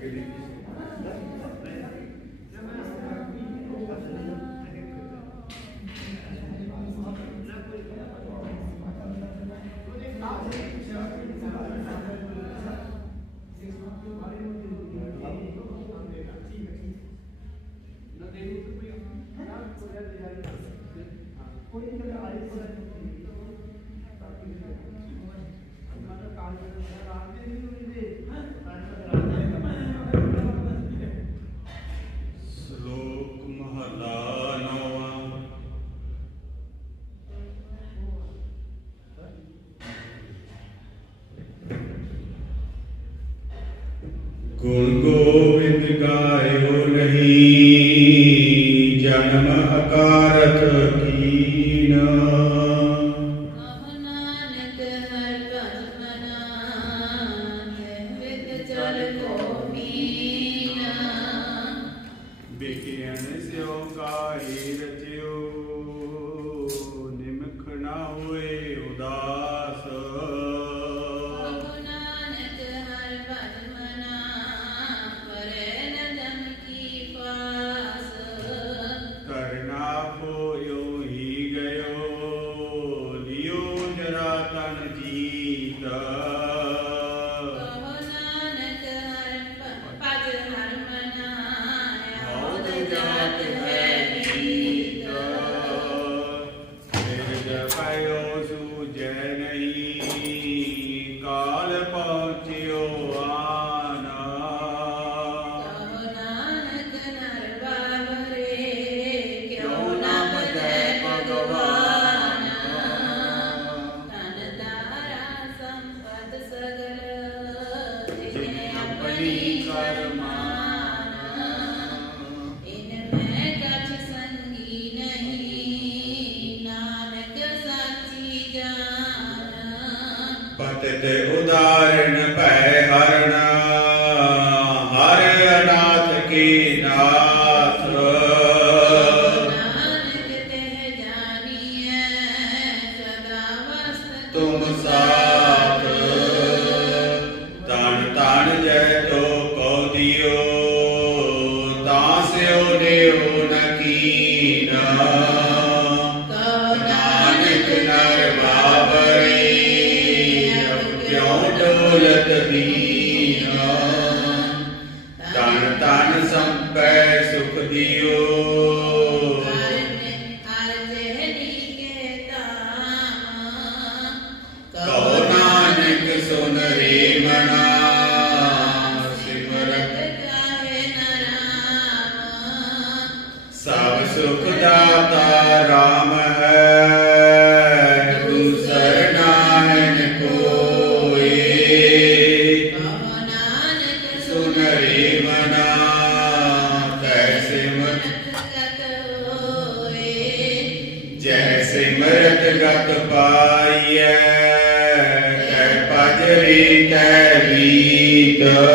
Good evening.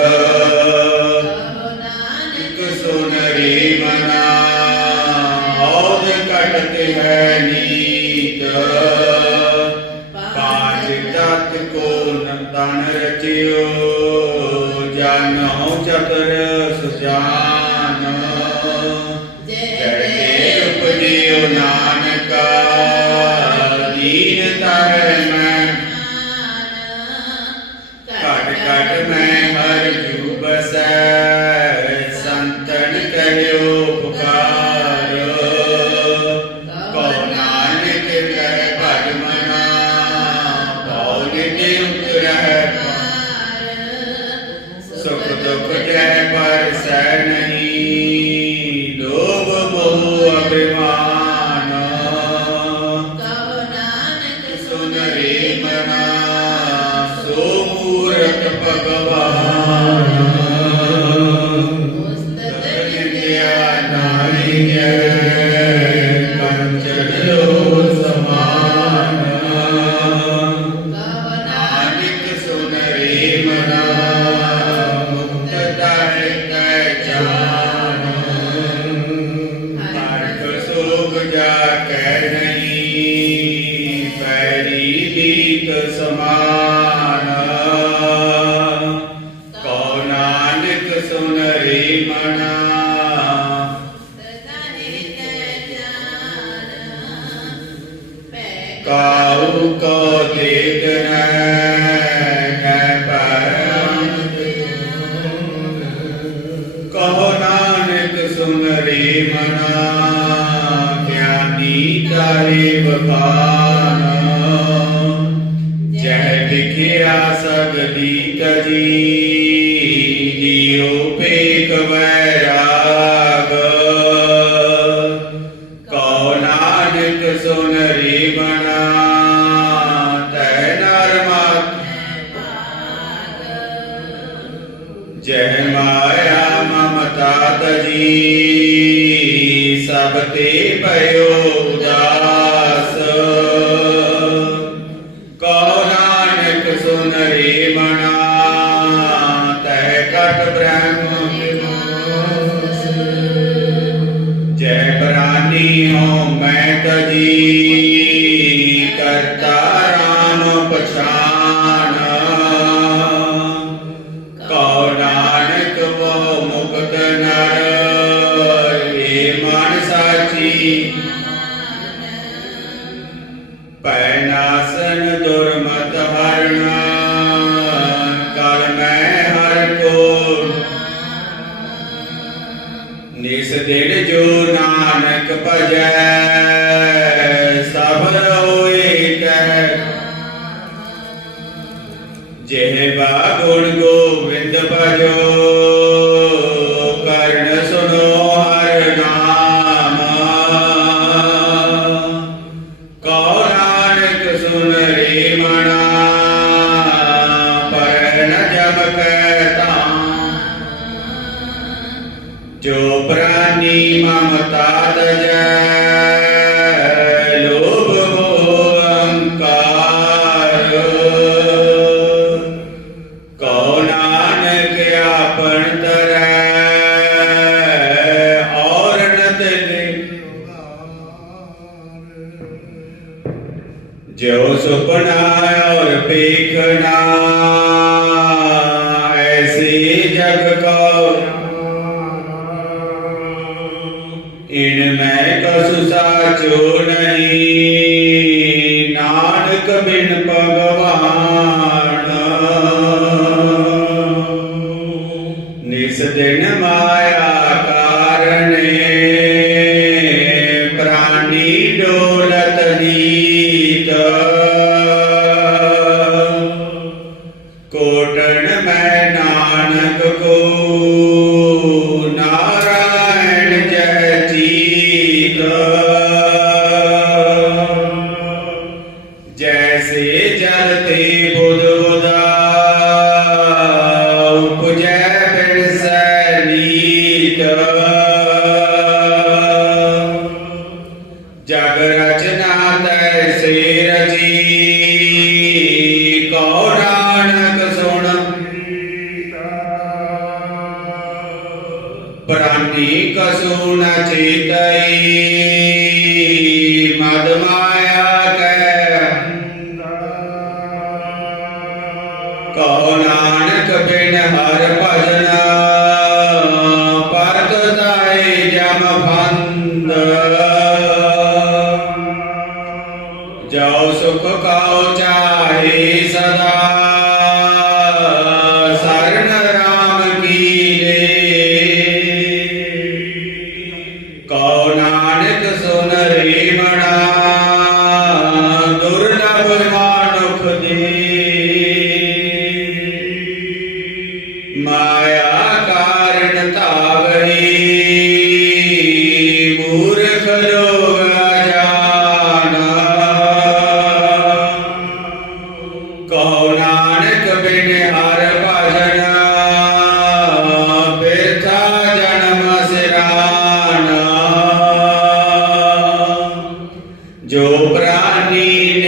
ਰੀਤ ਇਕ ਸੁਨ ਰੇ ਮਨਾ ਹੈ ਨੀਤ ਪਾਜ ਤਤ ਕੋ ਰਚਿਓ ਜਾਨੋ ਚਤਰ ਸੁਜਾਨ ਪ੍ਰੇਮਣਾ ਗਿਆਨੀ ਕਰੇ ਵਪਾਨ ਜੈ ਲਿਖਿਆ ਸਗਦੀ ਕਜੀ ਦਿਓ ਪੇਕਵੈ ਕਰਤਾ ਰਾਮ ਪਛਾਨ नीममतादय لتنيداً Jo berani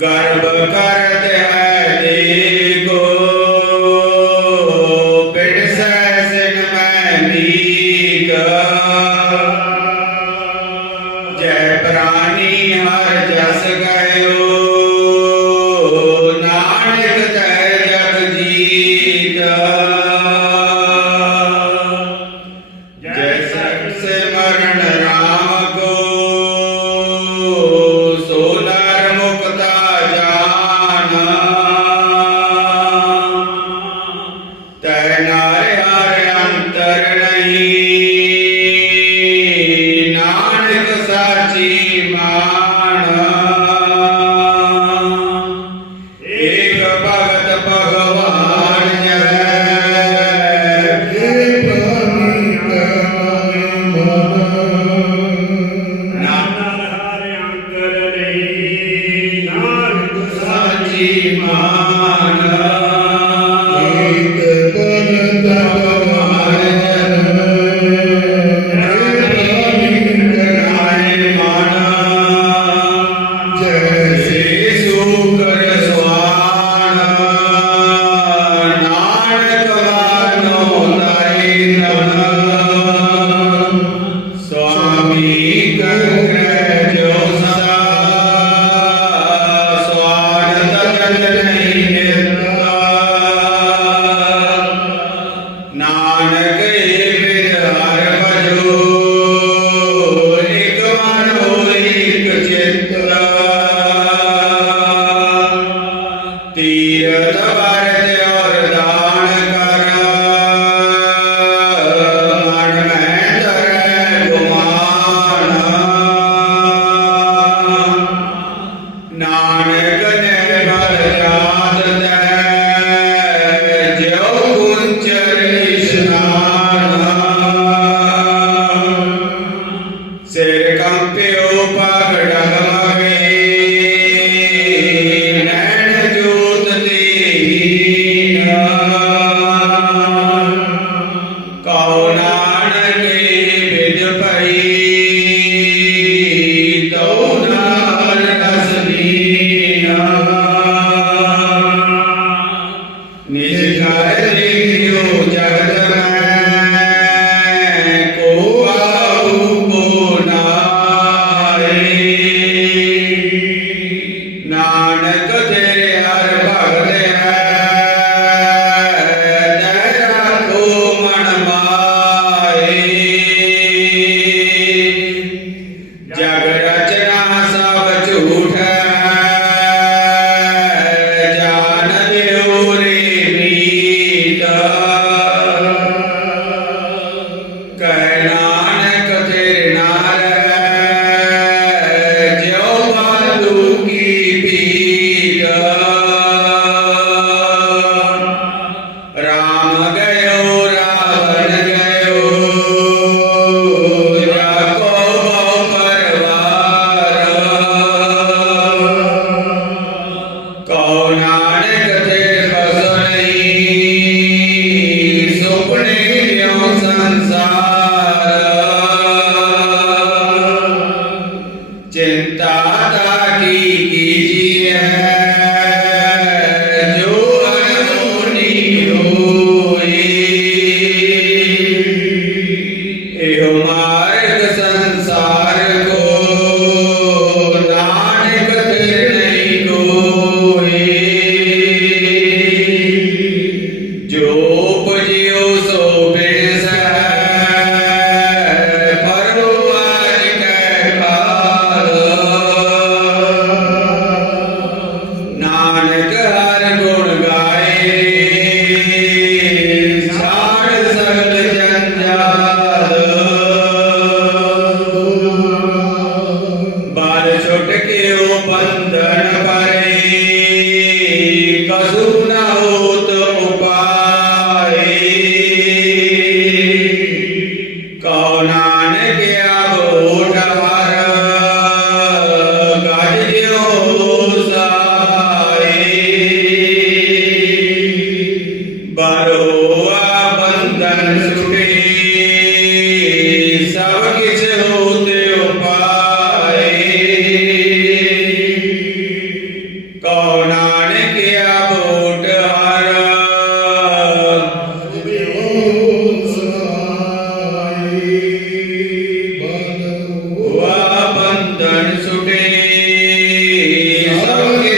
ਗਰਭ ਕਰਤੇ Amén.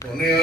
poner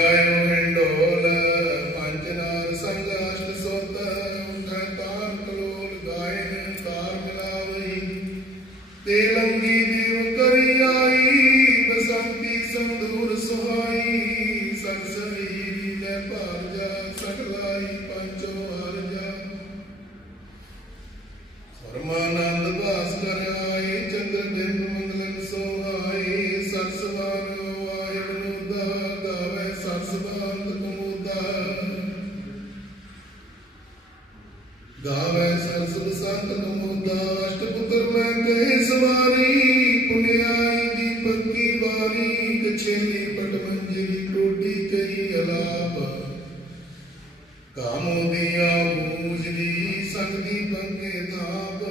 ਰਾਮੋ ਦੀਆ ਪੂਜਦੀ ਸੰਗਦੀ ਪੰਕੇ ਤਾਪ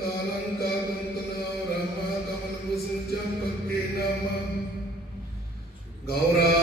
ਕਾਲੰ ਕਾ ਕੁੰਤਲਾ ਰਾਮਾ ਕਮਲ ਬੁਸੁ ਚੰਪਕੇ ਨਾਮ। ਗੌਰਾ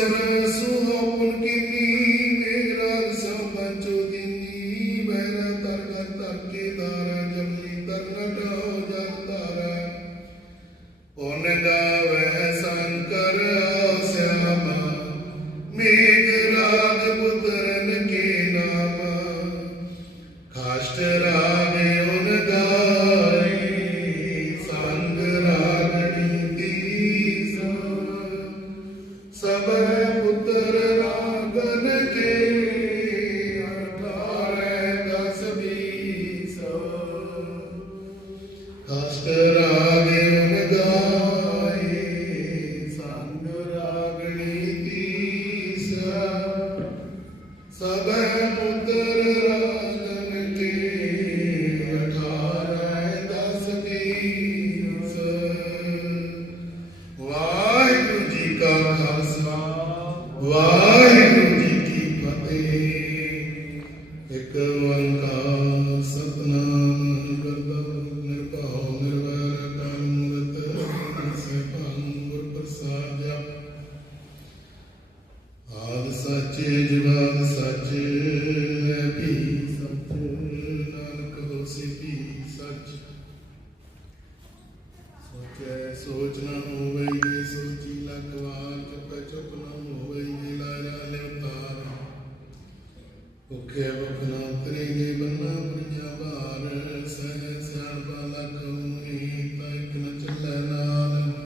Jesus.